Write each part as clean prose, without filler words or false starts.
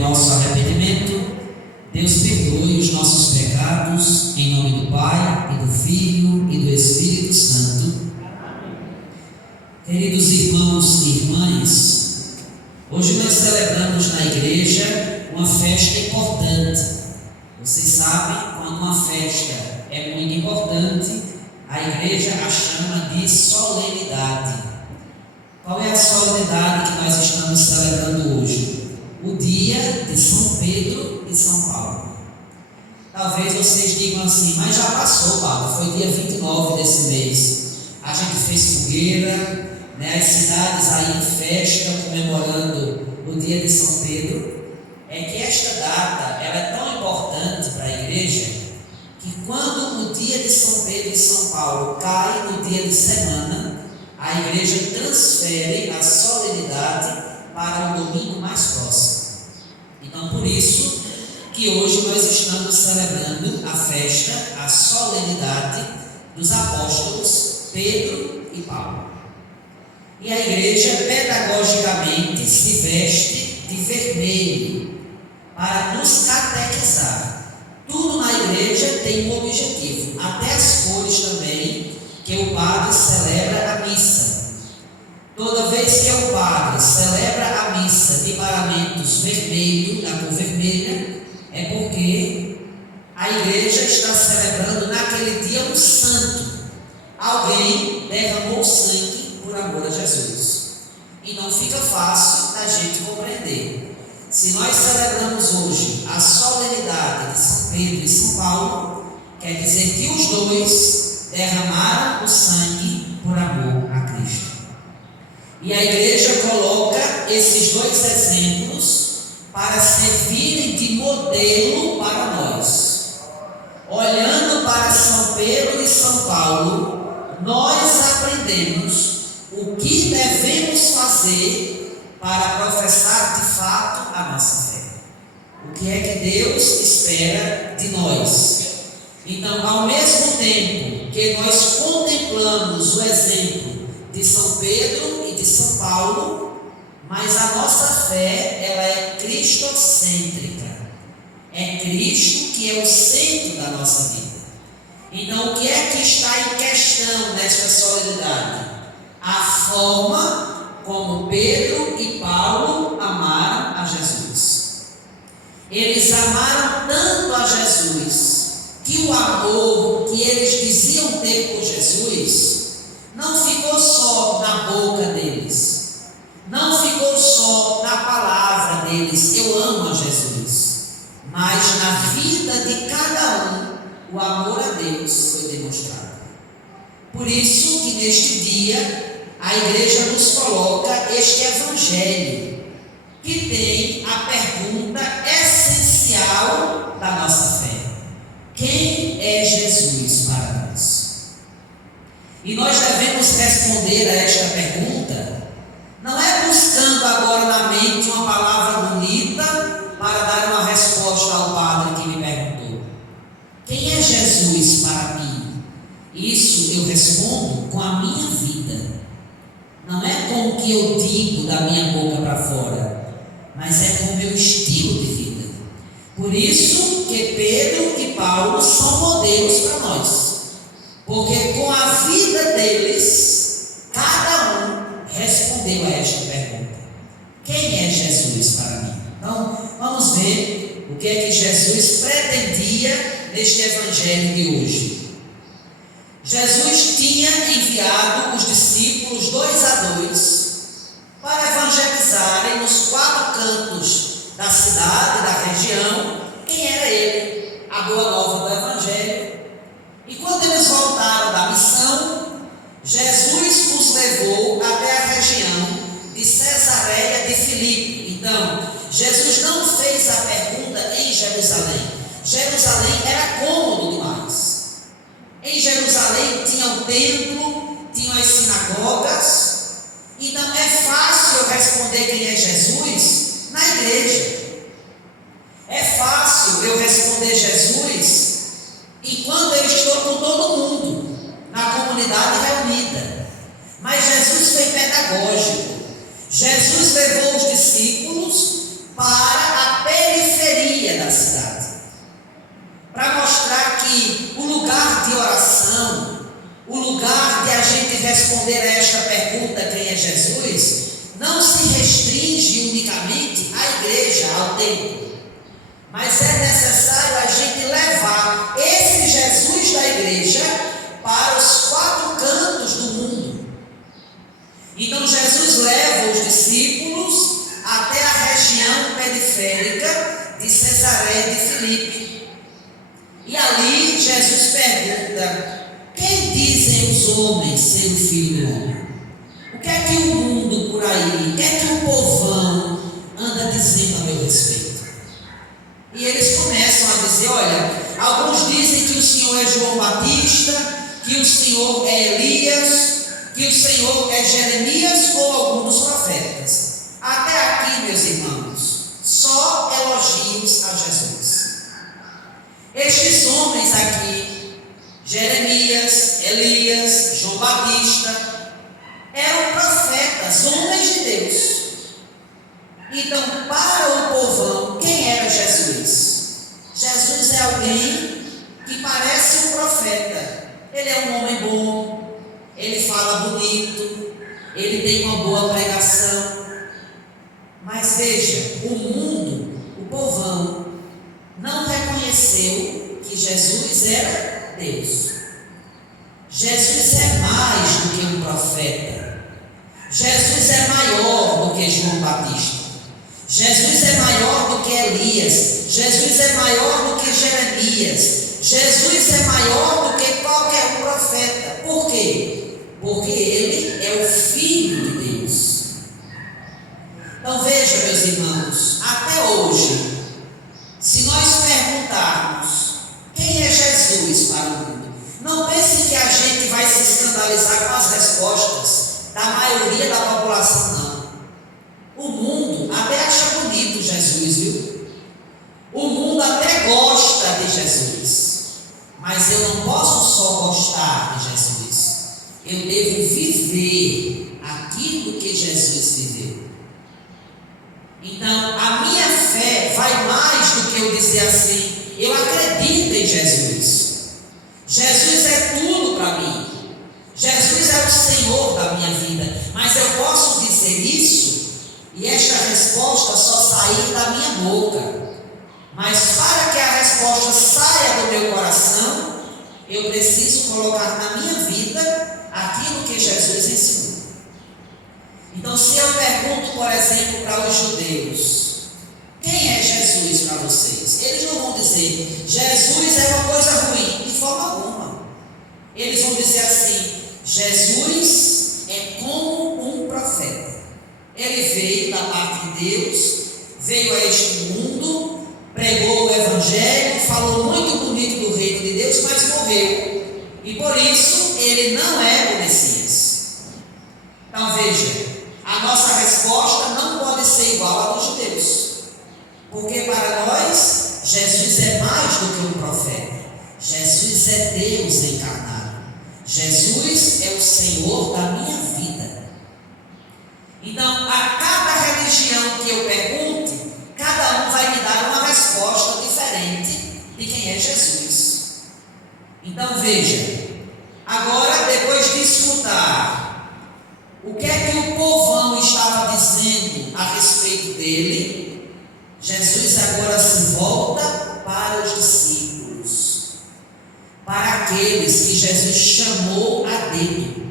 nosso arrependimento, Deus perdoe os nossos pecados, em nome do Pai, e do Filho, e do Espírito Santo. Queridos irmãos e irmãs, hoje nós celebramos na igreja uma festa importante. Vocês sabem, quando uma festa é muito importante, a igreja a chama de solenidade. Qual é a solenidade que nós estamos celebrando hoje? O dia de São Pedro e São Paulo. Talvez vocês digam assim, mas já passou, Paulo, foi dia 29 desse mês. A gente fez fogueira, as cidades aí em festa, comemorando o dia de São Pedro. É que esta data ela é tão importante para a igreja, que quando o dia de São Pedro e São Paulo cai no dia de semana, a igreja transfere a solenidade para o domingo mais próximo. Então, por isso que hoje nós estamos celebrando a festa, a solenidade dos apóstolos Pedro e Paulo. E a igreja pedagogicamente se veste de vermelho para nos catequizar. Tudo na igreja tem um objetivo, até as cores também, que o padre celebra a missa. Toda vez que o padre celebra a missa de paramentos vermelho, da cor vermelha, é porque a igreja está celebrando naquele dia um santo. Alguém derramou sangue por amor a Jesus. E não fica fácil da gente compreender. Se nós celebramos hoje a solenidade de São Pedro e São Paulo, quer dizer que os dois derramaram o sangue por amor a Cristo. E a igreja coloca esses dois exemplos para servirem de modelo para nós. Olhando para São Pedro e São Paulo, nós aprendemos o que devemos fazer para professar de fato a nossa fé. O que é que Deus espera de nós? Então, ao mesmo tempo que nós contemplamos o exemplo de São Pedro e de São Paulo, mas a nossa fé, ela é cristocêntrica. É Cristo que é o centro da nossa vida. Então, o que é que está em questão nesta solenidade? A forma como Pedro e Paulo amaram a Jesus. Eles amaram tanto a Jesus, que o amor que eles diziam ter por Jesus não ficou só na boca deles, não ficou só na palavra deles, eu amo a Jesus, mas na vida de cada um, o amor a Deus foi demonstrado. Por isso que neste dia, a igreja nos coloca este evangelho, que tem a pergunta essencial da nossa fé: quem é Jesus para nós? E nós devemos responder a esta pergunta, não é buscando agora na mente uma palavra bonita para dar uma resposta ao padre que me perguntou. Quem é Jesus para mim? Isso eu respondo com a minha vida. Não é com o que eu digo da minha boca para fora, mas é com o meu estilo de vida. Por isso que Pedro e Paulo são modelos para nós, porque com a vida deles, cada um respondeu a esta pergunta: quem é Jesus para mim? Então, vamos ver o que é que Jesus pretendia neste evangelho de hoje. Jesus tinha enviado os discípulos 2 a 2 para evangelizarem nos 4 cantos da cidade, da região, quem era ele, a boa nova do evangelho. E quando eles voltaram da missão, Jesus os levou até a região de Cesareia de Filipe. Então, Jesus não fez a pergunta em Jerusalém. Jerusalém era cômodo demais. Em Jerusalém tinha o templo, tinham as sinagogas. Então é fácil eu responder quem é Jesus na igreja. É fácil eu responder Jesus enquanto eu estou com todo mundo, na comunidade reunida. Mas Jesus foi pedagógico. Jesus levou os discípulos para a ao templo. Mas é necessário a gente levar esse Jesus da igreja para os 4 cantos do mundo. Então Jesus leva os discípulos até a região periférica de Cesareia de Filipe. E ali Jesus pergunta: quem dizem os homens ser o Filho do Homem? O que é que o mundo por aí, o que é que o povão anda dizendo a meu respeito? E eles começam a dizer: olha, alguns dizem que o Senhor é João Batista, que o Senhor é Elias, que o Senhor é Jeremias ou algum dos profetas. Até aqui, meus irmãos, só elogios a Jesus. Estes homens aqui, Jeremias, Elias, João Batista, eram profetas, homens de Deus. Então, para o povão, quem era Jesus? Jesus é alguém que parece um profeta. Ele é um homem bom, ele fala bonito, ele tem uma boa pregação. Mas veja, o mundo, o povão, não reconheceu que Jesus era Deus. Jesus é mais do que um profeta. Jesus é maior do que João Batista. Jesus é maior do que Elias. Jesus é maior do que Jeremias. Jesus é maior do que qualquer um profeta. Por quê? Porque ele é o Filho de Deus. Então veja, meus irmãos, até hoje, se nós perguntarmos quem é Jesus para o mundo, não pense que a gente vai se escandalizar com as respostas da maioria da população, não. O mundo até acha bonito Jesus, viu? O mundo até gosta de Jesus. Mas eu não posso só gostar de Jesus. Eu devo viver aquilo que Jesus viveu. Então, a minha fé vai mais do que eu dizer assim: eu acredito em Jesus. Jesus é tudo para mim. Jesus é o Senhor da minha vida. Mas eu posso dizer isso e esta resposta só sair da minha boca. Mas para que a resposta saia do meu coração, eu preciso colocar na minha vida aquilo que Jesus ensinou. Então, se eu pergunto, por exemplo, para os judeus: quem é Jesus para vocês? Eles não vão dizer: Jesus é uma coisa ruim, de forma alguma. Eles vão dizer assim: Jesus é como um profeta. Ele veio da parte de Deus, veio a este mundo, pregou o Evangelho, falou muito bonito do reino de Deus, mas morreu. E por isso ele não é o Messias. Então veja, a nossa resposta não pode ser igual à dos judeus. Porque para nós, Jesus é mais do que um profeta. Jesus é Deus encarnado. Jesus é o Senhor da minha vida. Então, a cada religião que eu pergunte, cada um vai me dar uma resposta diferente de quem é Jesus. Então veja, agora depois de escutar o que é que o povão estava dizendo a respeito dele, Jesus agora se volta para os discípulos, para aqueles que Jesus chamou a dedo,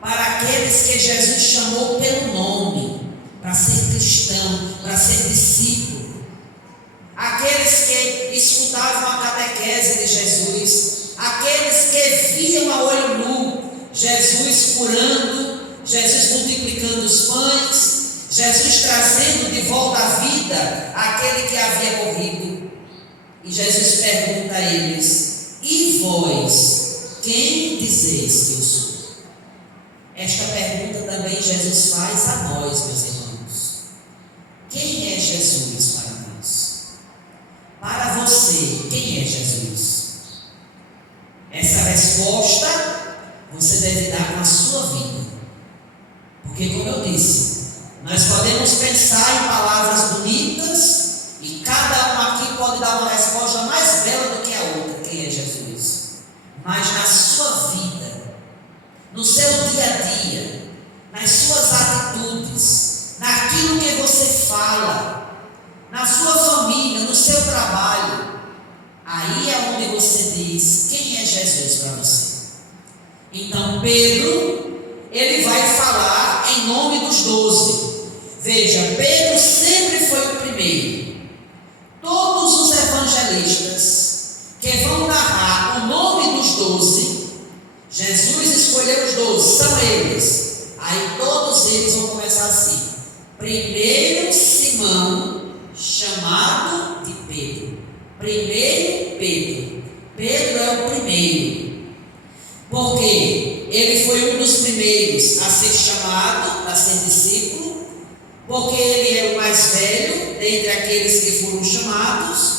para aqueles que Jesus chamou pelo nome, para ser cristão, para ser discípulo, aqueles que escutavam a catequese de Jesus, aqueles que viam a olho nu Jesus curando, Jesus multiplicando os pães, Jesus trazendo de volta à vida aquele que havia morrido. E Jesus pergunta a eles: e vós, quem dizeis que eu sou? Esta pergunta também Jesus faz a nós, meus irmãos. Quem é Jesus para nós? Para você, quem é Jesus? Essa resposta você deve dar na sua vida. Porque, como eu disse, nós podemos pensar em palavras bonitas e cada um aqui pode dar uma resposta mais bela do que a outra. Quem é Jesus? Mas na sua vida, no seu dia a dia, nas suas atitudes, naquilo que você fala, nas Então Pedro, ele vai falar em nome dos 12. Veja, Pedro sempre foi o primeiro. Todos os evangelistas que vão narrar o nome dos 12, Jesus escolheu os 12, são eles. Aí todos eles vão começar assim: primeiro Simão, chamado de Pedro. Primeiro Pedro. Pedro é o primeiro. Porque ele foi um dos primeiros a ser chamado, a ser discípulo. Porque ele é o mais velho dentre aqueles que foram chamados.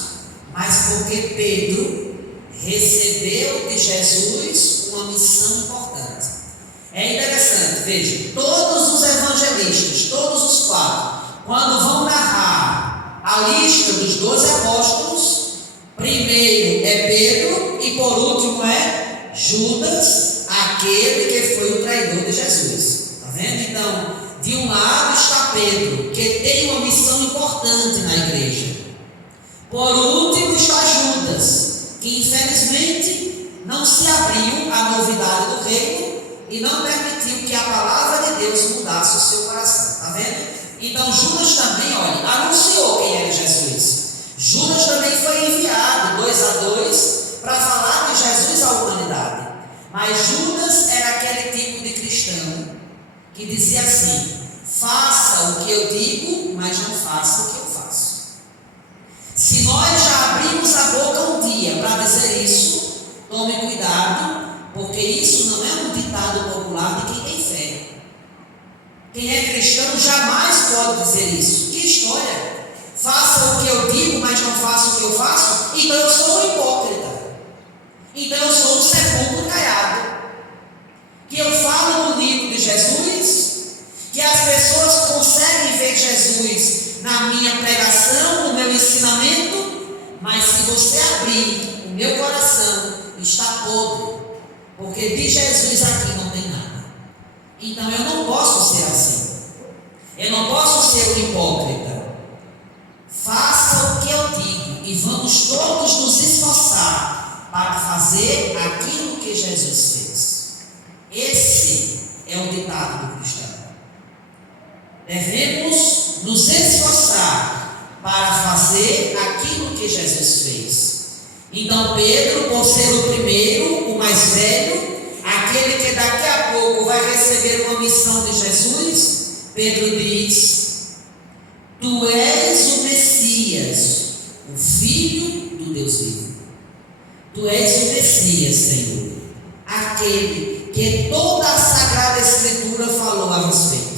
Mas porque Pedro recebeu de Jesus uma missão importante. É interessante, veja, todos os evangelistas, todos os 4, quando vão narrar a lista dos 12 apóstolos, primeiro é Pedro e por último é Judas, aquele que foi o traidor de Jesus. Está vendo? Então, de um lado está Pedro, que tem uma missão importante na igreja. Por último está Judas, que infelizmente não se abriu à novidade do reino e não permitiu que a palavra de Deus mudasse o seu coração. Está vendo? Então Judas também, olha, anunciou quem era Jesus. Judas também foi enviado 2 a 2 para falar de Jesus à humanidade. Mas Judas era aquele tipo de cristão que dizia assim: faça o que eu digo, mas não faça o que eu faço. Se nós já abrimos a boca um dia para dizer isso, tome cuidado, porque isso não é um ditado popular de quem tem fé. Quem é cristão jamais pode dizer isso. Que história! Faça o que eu digo, mas não faça o que eu faço? Então eu sou um hipócrita. Então eu sou um sepulcro caiado. Que eu falo bonito de Jesus, que as pessoas conseguem ver Jesus na minha pregação, no meu ensinamento, mas se você abrir o meu coração, está podre, porque de Jesus aqui não tem nada. Então eu não posso ser assim. Eu não posso ser um hipócrita. Faça o que eu digo e vamos todos nos esforçar para fazer aquilo que Jesus fez. Esse é o ditado do cristão. Devemos nos esforçar para fazer aquilo que Jesus fez. Então Pedro, por ser o primeiro, o mais velho, aquele que daqui a pouco vai receber uma missão de Jesus, Pedro diz: tu és o Messias, o Filho do Deus vivo. Tu és o Messias, Senhor, aquele que toda a Sagrada Escritura falou a respeito.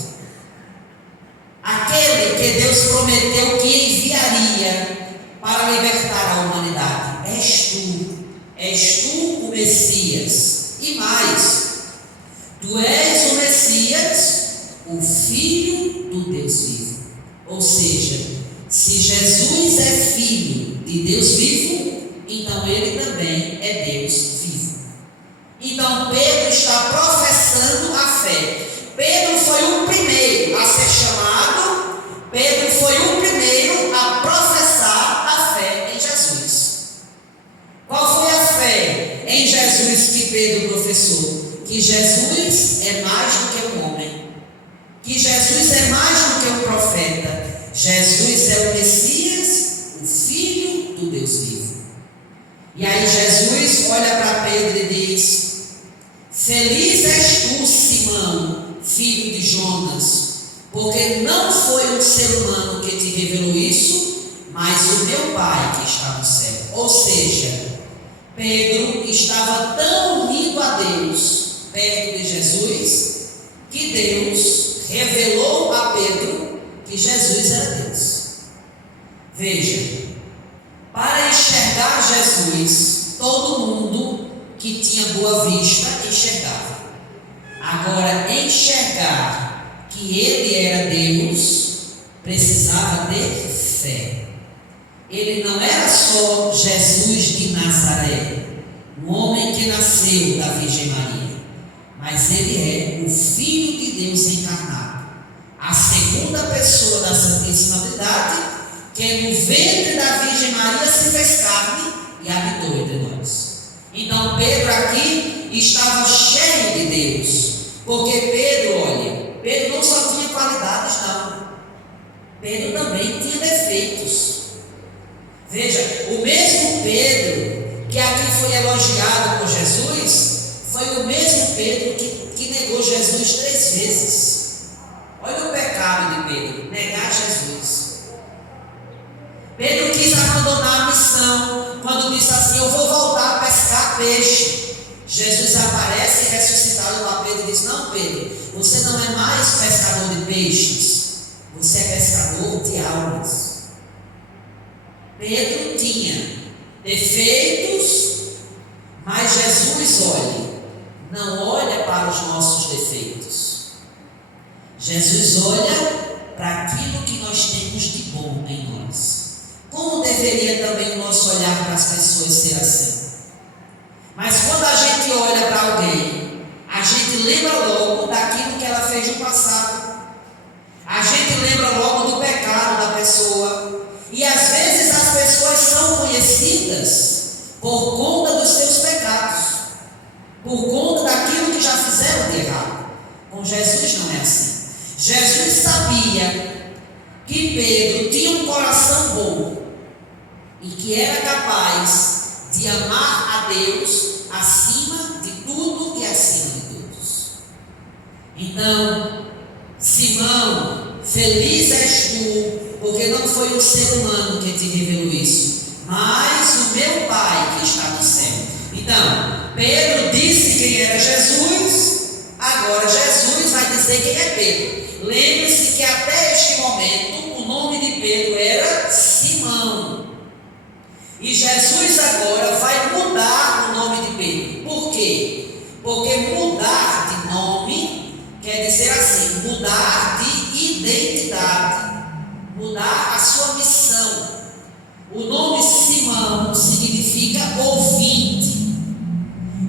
Aquele que Deus prometeu que enviaria para libertar a humanidade. És tu o Messias. E mais, tu és o Messias, o Filho do Deus vivo. Ou seja, se Jesus é Filho de Deus vivo, então ele também é Deus vivo. Então Pedro está professando a fé. Pedro foi o primeiro a ser chamado, Pedro foi o primeiro a professar a fé em Jesus. Qual foi a fé em Jesus que Pedro professou? Que Jesus é mais do que um homem, que Jesus é mais do que um profeta, Jesus é o Messias, o Filho do Deus vivo. E aí Jesus olha para Pedro e diz: feliz és tu, Simão, filho de Jonas, porque não foi um ser humano que te revelou isso, mas o meu Pai que está no céu. Ou seja, Pedro estava tão unido a Deus, perto de Jesus, que Deus revelou a Pedro que Jesus era Deus. Veja, para enxergar Jesus, todo mundo que tinha boa vista enxergava. Agora, enxergar que ele era Deus, precisava de fé. Ele não era só Jesus de Nazaré, um homem que nasceu da Virgem Maria, mas ele é o Filho de Deus encarnado, a segunda pessoa da Santíssima Trindade, que no ventre da Virgem Maria se fez carne e habitou entre nós. Então Pedro aqui estava cheio de Deus. Porque Pedro, olha, Pedro não só tinha qualidades, não. Pedro também tinha defeitos. Veja, o mesmo Pedro que aqui foi elogiado por Jesus, foi o mesmo Pedro que negou Jesus 3 vezes. Olha o pecado de Pedro, negar Jesus. Pedro quis abandonar a missão quando disse assim: eu vou voltar a pescar peixe. Jesus aparece ressuscitado lá. Pedro diz: não, Pedro, você não é mais pescador de peixes, você é pescador de almas. Pedro tinha defeitos, mas Jesus, não olha para os nossos defeitos. Jesus olha para aquilo que nós temos de bom em nós. Como deveria também o nosso olhar para as pessoas ser assim? Mas quando a gente olha para alguém, a gente lembra logo daquilo que ela fez no passado. A gente lembra logo do pecado da pessoa. E às vezes as pessoas são conhecidas por conta dos seus pecados, por conta daquilo que já fizeram de errado. Com Jesus não é assim. Jesus sabia que Pedro tinha um coração bom e que era capaz de amar a Deus acima de tudo e acima de todos. Então, Simão, feliz és tu, porque não foi um ser humano que te revelou isso, mas o meu Pai que está no céu. Então, Pedro disse quem era Jesus, agora Jesus vai dizer quem é Pedro. Lembre-se que até este momento o nome de Pedro era Simão. E Jesus agora vai mudar o nome de Pedro. Por quê? Porque mudar de nome quer dizer assim, mudar de identidade, mudar a sua missão. O nome Simão significa ouvinte.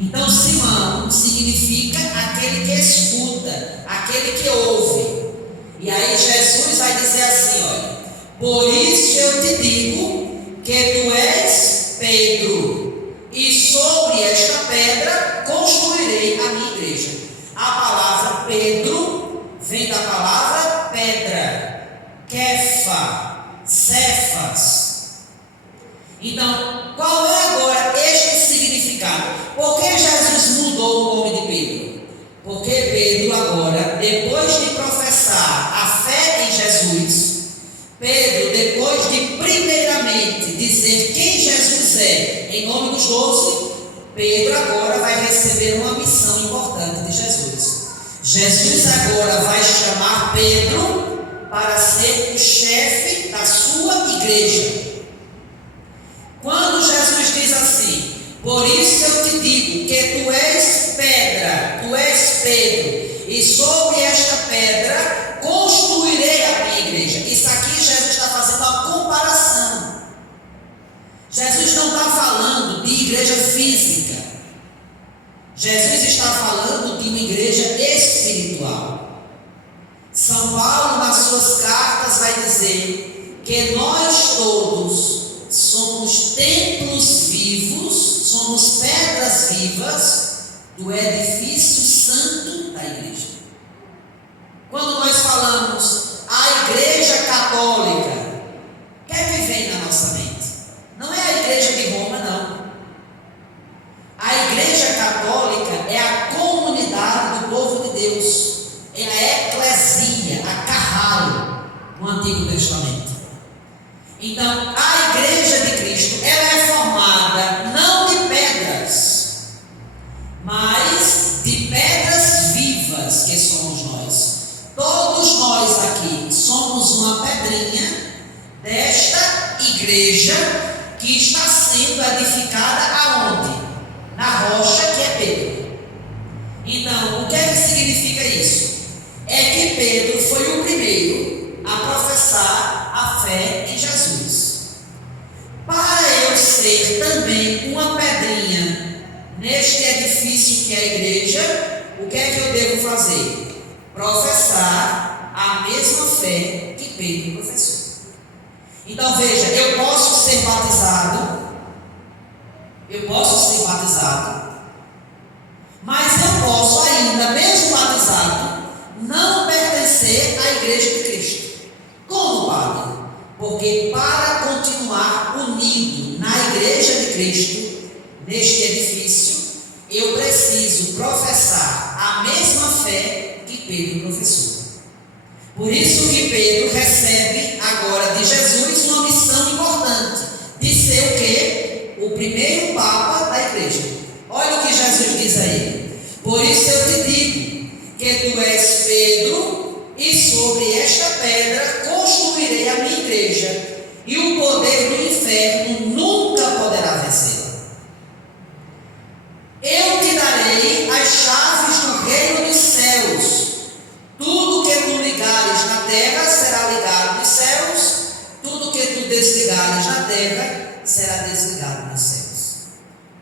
Então Simão significa aquele que escuta, aquele que ouve. E aí Jesus vai dizer assim, por isso eu te digo que tu és Pedro, e sobre esta pedra construirei a minha igreja. A palavra Pedro vem da palavra pedra, Kefa, Cefas. Então, qual é agora este significado? Por que Jesus mudou o nome de Pedro? Porque Pedro agora, depois de professar a fé em Jesus, Pedro, depois de primeiramente dizer quem Jesus é em nome dos 12, Pedro agora vai receber uma missão importante de Jesus. Jesus agora vai chamar Pedro para ser o chefe da sua igreja. Quando Jesus diz assim, por isso eu te digo que tu és pedra, tu és Pedro, e sobre esta pedra construirei a minha igreja. Isso aqui Jesus está fazendo uma comparação. Jesus não está falando de igreja física. Jesus está falando de uma igreja espiritual. São Paulo, nas suas cartas, vai dizer que nós todos somos templos vivos, somos pedras vivas do edifício santo da igreja. Quando nós falamos a igreja católica, o que é que vem na nossa mente? Não é a igreja de Roma, não. A igreja católica é a comunidade do povo de Deus, é a eclesia, a carralo, no Antigo Testamento. Então, a igreja de Cristo, ela é formada não de pedras, mas de pedras vivas, que somos nós. Todos nós aqui somos uma pedrinha desta igreja que está sendo edificada aonde? Na rocha que é Pedro. Então, o que é que significa isso? É que Pedro foi o primeiro a professar a fé em Jesus. Para eu ser também uma pedrinha neste edifício que é a igreja, o que é que eu devo fazer? Professar a mesma fé que Pedro professou. Então veja, eu posso ser batizado, penalizado não pertencer à igreja de Cristo. Como, padre? Porque para continuar unido na igreja de Cristo, neste edifício, eu preciso professar a mesma fé que Pedro professou. Por isso que Pedro recebe agora de Jesus uma missão importante, de ser o quê? O primeiro papa da igreja. Olha o que Jesus diz a ele: por isso eu te digo que tu és Pedro, e sobre esta pedra construirei a minha igreja, e o poder do inferno nunca poderá vencê-la. Eu te darei as chaves do reino dos céus. Tudo que tu ligares na terra será ligado nos céus, tudo que tu desligares na terra será desligado nos céus.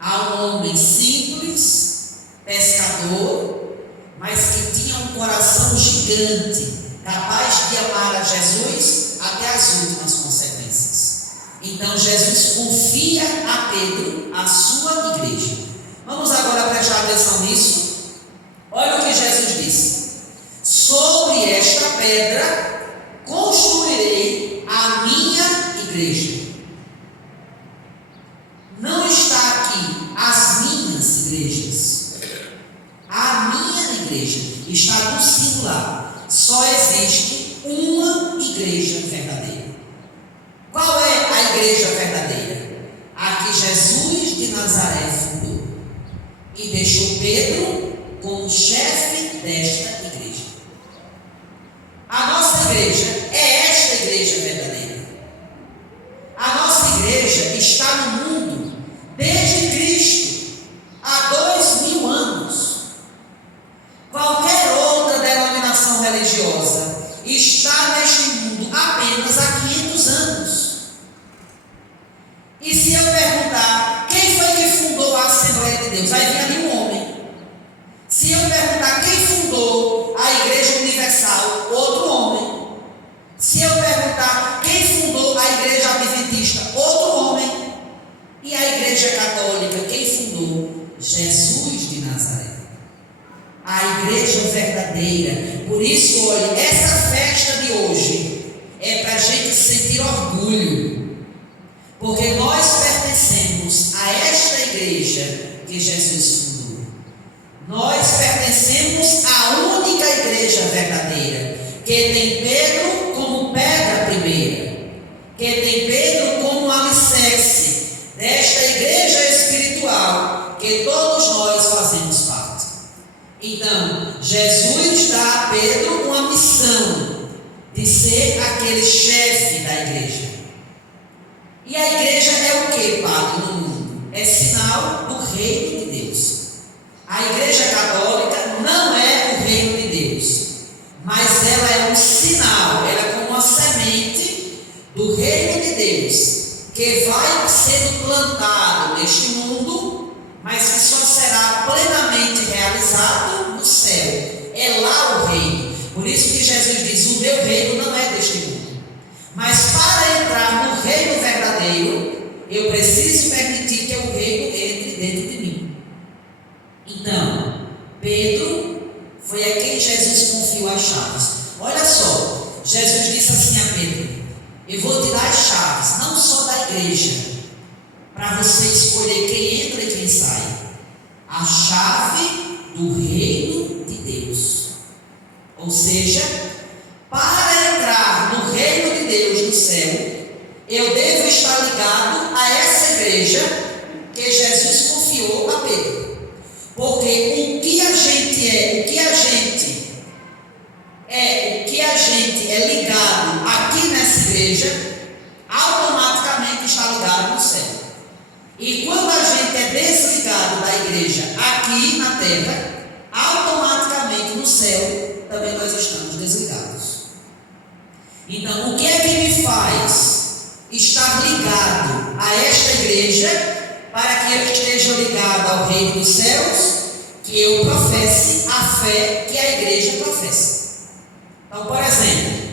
Há um homem simples, pescador, mas que tinha um coração gigante, capaz de amar a Jesus até as últimas consequências. Então Jesus confia a Pedro a sua igreja. Vamos agora prestar atenção nisso. Olha o que Jesus disse: sobre esta pedra construirei a minha igreja. Não está aqui as minhas igrejas. A minha igreja está no singular. Só existe uma igreja verdadeira. Qual é a igreja verdadeira? A que Jesus de Nazaré fundou e deixou Pedro como chefe desta igreja. A nossa igreja é esta igreja verdadeira. A nossa igreja está no mundo desde Cristo, há 2000 anos. Qualquer outra denominação religiosa está neste mundo apenas há 500 anos. E se eu perguntar quem foi que fundou a Assembleia de Deus, vai vir ali um homem. Se eu perguntar quem fundou a Igreja Universal, outro homem. Se eu perguntar quem fundou a Igreja Adventista, outro homem. E a Igreja Católica, quem fundou? Jesus de Nazaré. A igreja verdadeira. Por isso, olha, essa festa de hoje é para a gente sentir orgulho, porque nós pertencemos a esta igreja que Jesus fundou. Nós pertencemos à única igreja verdadeira, que tem Pedro como pedra primeira, que tem Pedro como alicerce desta igreja espiritual que todos nós fazemos parte. Então, Jesus dá a Pedro uma missão de ser aquele chefe da igreja. E a igreja é o que, padre, no mundo? É sinal do reino de Deus. A igreja católica não é o reino de Deus, mas ela é um sinal, ela é como uma semente do reino de Deus, que vai sendo plantado neste mundo, mas que só será plenamente realizado no céu. É lá o reino. Por isso que Jesus diz: o meu reino não é deste mundo. Mas para entrar no reino verdadeiro, eu preciso permitir que o reino entre dentro de mim. Então, Pedro foi a quem Jesus confiou as chaves. Olha só, Jesus disse assim a Pedro: eu vou te dar as chaves, não só da igreja, para você escolher quem entra e quem sai. A chave do reino de Deus. Ou seja, para entrar no reino de Deus no céu, eu devo estar ligado a essa igreja que Jesus confiou a Pedro. Porque o que a gente é ligado aqui nessa igreja, automaticamente está ligado no céu. E quando a gente é desligado da igreja aqui na terra, automaticamente no céu também nós estamos desligados. Então, o que é que me faz estar ligado a esta igreja para que eu esteja ligado ao reino dos céus? Que eu professe a fé que a igreja professa. Então, por exemplo,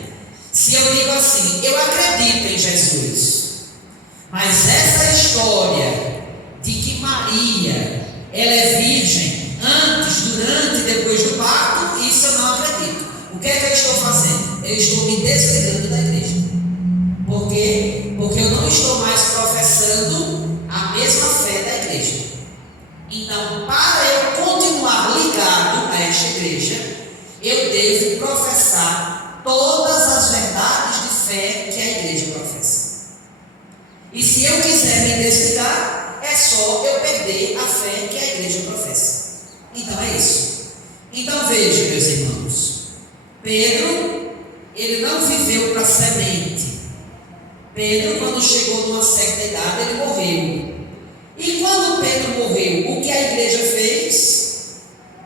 se eu digo assim: eu acredito em Jesus, mas essa história de que Maria, ela é virgem antes, durante e depois do parto, isso eu não acredito. O que é que eu estou fazendo? Eu estou me desligando da igreja. Por quê? Porque eu não estou mais professando a mesma fé da igreja. Então, para eu continuar ligado a esta igreja, eu devo professar todas as verdades de fé que a igreja professa. E se eu quiser me desligar, é só eu perder a fé que a igreja professa. Então é isso. Então veja, meus irmãos, Pedro, ele não viveu para semente. Pedro, quando chegou numa certa idade, ele morreu. E quando Pedro morreu, o que a igreja fez?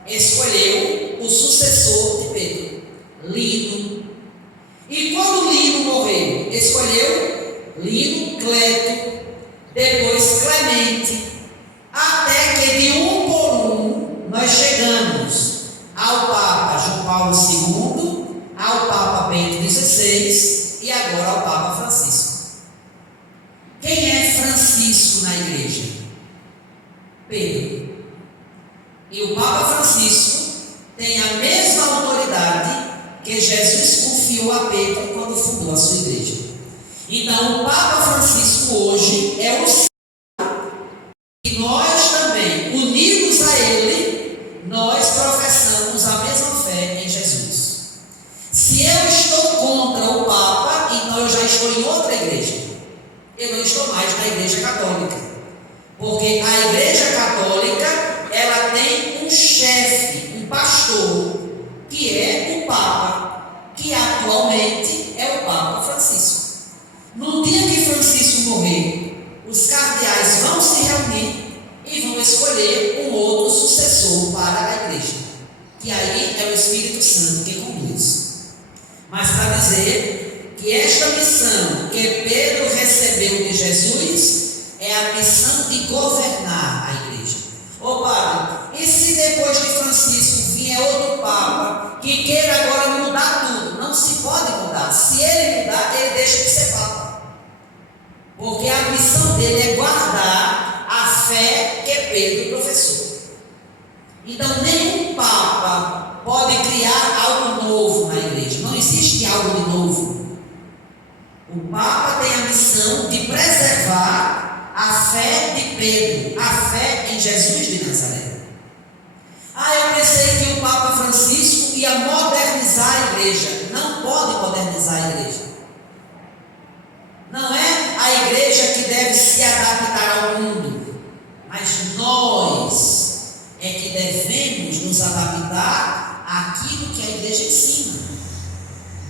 Escolheu o sucessor de Pedro, Lino. E quando Lino morreu, escolheu Lino, Cleto, depois Clemente, até que de um por um nós chegamos ao Papa João Paulo II, ao Papa Bento XVI e agora ao Papa Francisco. Quem é Francisco na igreja? Pedro. E o Papa Francisco tem a mesma autoridade que Jesus confiou a Pedro quando fundou a sua igreja. Então o Papa Francisco hoje é o e nós também, unidos a ele, nós professamos a mesma fé em Jesus. Se eu estou contra o Papa, então eu já estou em outra igreja. Eu não estou mais na igreja católica. Porque a igreja católica, ela tem um chefe, um pastor, que é o Papa, que atualmente é o Papa Francisco. No dia que Francisco morrer, os cardeais vão se reunir e vão escolher um outro sucessor para a igreja, que aí é o Espírito Santo que conduz. Mas para dizer que esta missão que Pedro recebeu de Jesus é a missão de governar a igreja. Ô padre, e se depois de Francisco vier outro Papa que queira agora mudar tudo? Não se pode mudar. Se ele mudar, ele deixa de ser Papa. Porque a missão dele é guardar a fé que Pedro professou. Então nenhum Papa pode criar algo novo na igreja. Não existe algo de novo. O Papa tem a missão de preservar a fé de Pedro, a fé em Jesus de Nazaré. Eu pensei que o Papa Francisco ia modernizar a igreja. Não pode modernizar a igreja. Não é a igreja que deve se adaptar ao mundo, mas nós é que devemos nos adaptar àquilo que a igreja ensina.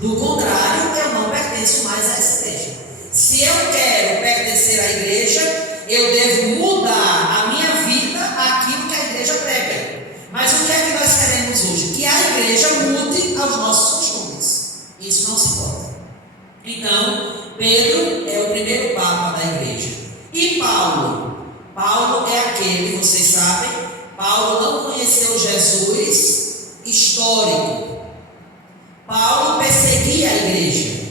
Do contrário, eu não pertenço mais a essa igreja. Se eu quero pertencer à igreja, eu devo mudar a minha vida àquilo que a igreja prega. Mas o que é que nós queremos hoje? Que a igreja mude aos nossos costumes. Isso não se pode. Então, Pedro é o primeiro Papa da igreja. E Paulo? Paulo é aquele, vocês sabem, Paulo não conheceu Jesus histórico. Paulo perseguia a igreja,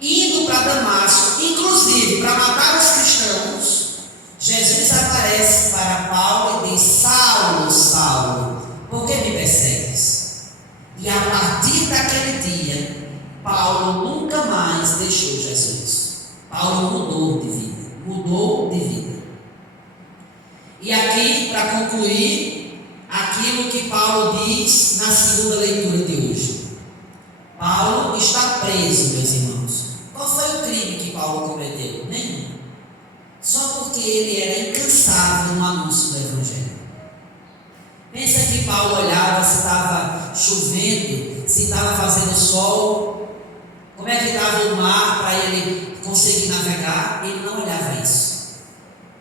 indo para Damasco, inclusive para matar os cristãos. Jesus aparece para Paulo e diz: Saulo, Saulo, por que me persegues? E a partir daquele dia, Paulo nunca mais deixou Jesus. Paulo mudou de vida. Mudou de vida. E aqui, para concluir, aquilo que Paulo diz na segunda leitura de hoje. Paulo está preso, meus irmãos. Qual foi o crime que Paulo cometeu? Nenhum. Só porque ele era incansável no anúncio do Evangelho. Pensa que Paulo olhava se estava chovendo, se estava fazendo sol, como é que estava o mar para ele conseguir navegar. Ele não olhava isso.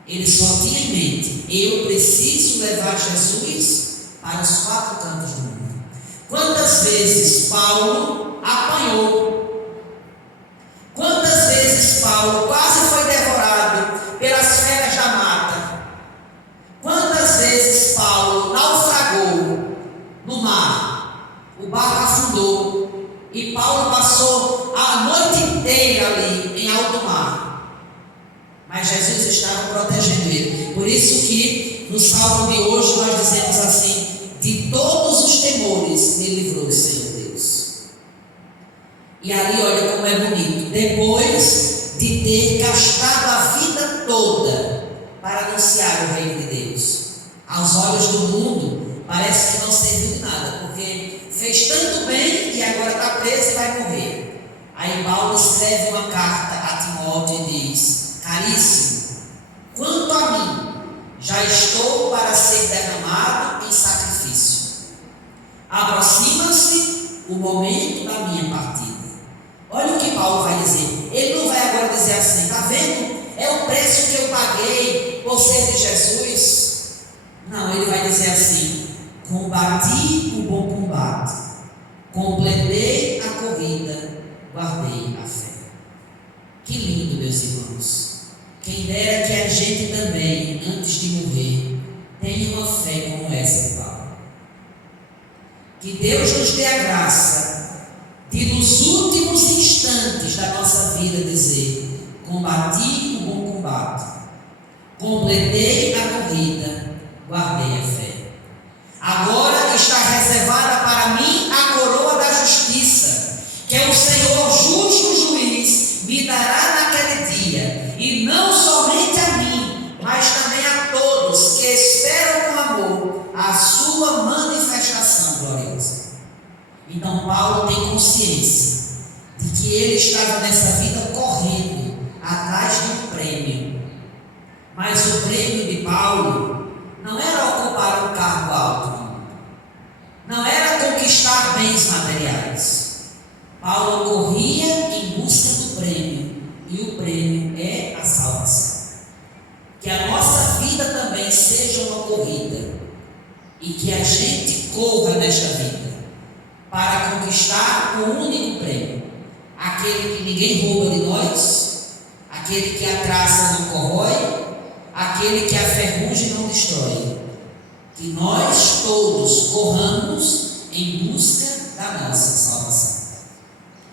Ele só tinha em mente: eu preciso levar Jesus para os quatro cantos do mundo. Quantas vezes Paulo apanhou? Quantas vezes Paulo quase foi devorado pelas feras da mata? Quantas vezes Paulo naufragou no mar? O barco afundou e Paulo passou a noite inteira ali em alto mar. Mas Jesus estava protegendo ele. Por isso que no salmo de hoje nós dizemos assim: de todos os temores me livrou, Senhor Deus. E ali, olha como é bonito. Depois de ter gastado a vida toda para anunciar o reino de Deus, aos olhos do mundo, parece que não serviu de nada, porque fez tanto bem e agora está preso e vai morrer. Aí Paulo escreve uma carta a Timóteo e diz: caríssimo, quanto a mim, já estou para ser derramado em sacrifício. Aproxima-se o momento da minha partida. Olha o que Paulo vai dizer. Ele não vai agora dizer assim: está vendo? É o preço que eu paguei por ser de Jesus. Não, ele vai dizer assim: combati o bom combate, completei a corrida, guardei a fé. Que lindo, meus irmãos. Quem dera que a gente também, antes de morrer, tenha uma fé como essa de Paulo. Que Deus nos dê a graça de, nos últimos instantes da nossa vida, dizer: combati o bom combate, completei a corrida, guardei a fé. Agora está reservada para mim a coroa da justiça, que é o Senhor justo juiz me dará naquele dia, e não somente a mim, mas também a todos que esperam com amor a sua manifestação gloriosa. Então Paulo tem consciência de que ele estava nessa vida correndo atrás de um prêmio, mas o prêmio de Paulo não era ocupar um cargo alto, não era conquistar bens materiais. Paulo corria em busca do prêmio, e o prêmio é a salvação. Que a nossa vida também seja uma corrida, e que a gente corra nesta vida para conquistar o único prêmio, aquele que ninguém rouba de nós, aquele que a traça não corrói, aquele que a ferrugem não destrói. Que nós todos corramos em busca da nossa salvação.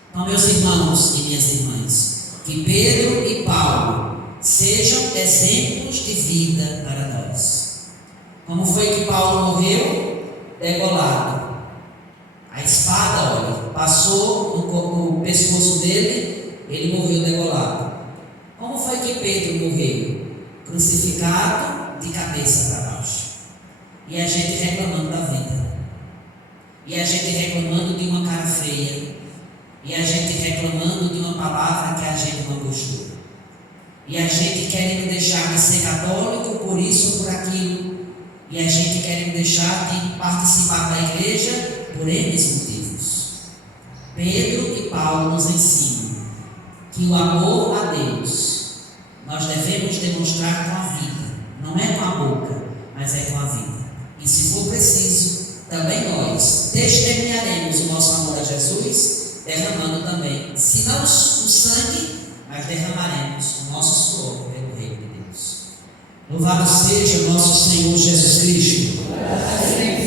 Então, meus irmãos e minhas irmãs, que Pedro e Paulo sejam exemplos de vida para nós. Como foi que Paulo morreu? Degolado. A espada, olha, passou no pescoço dele, ele morreu degolado. Como foi que Pedro morreu? Crucificado de cabeça para baixo. E a gente reclamando da vida. E a gente reclamando de uma cara feia. E a gente reclamando de uma palavra que a gente não gostou. E a gente querendo deixar de ser católico por isso ou por aquilo. E a gente querendo deixar de participar da igreja por esses motivos. Pedro e Paulo nos ensinam que o amor a Deus nós devemos demonstrar com a vida. Não é com a boca, mas é com a vida. E se for preciso, também nós testemunharemos o nosso amor a Jesus, derramando também, se não o sangue, mas derramaremos o nosso suor pelo reino de Deus. Louvado seja o nosso Senhor Jesus Cristo. Amém.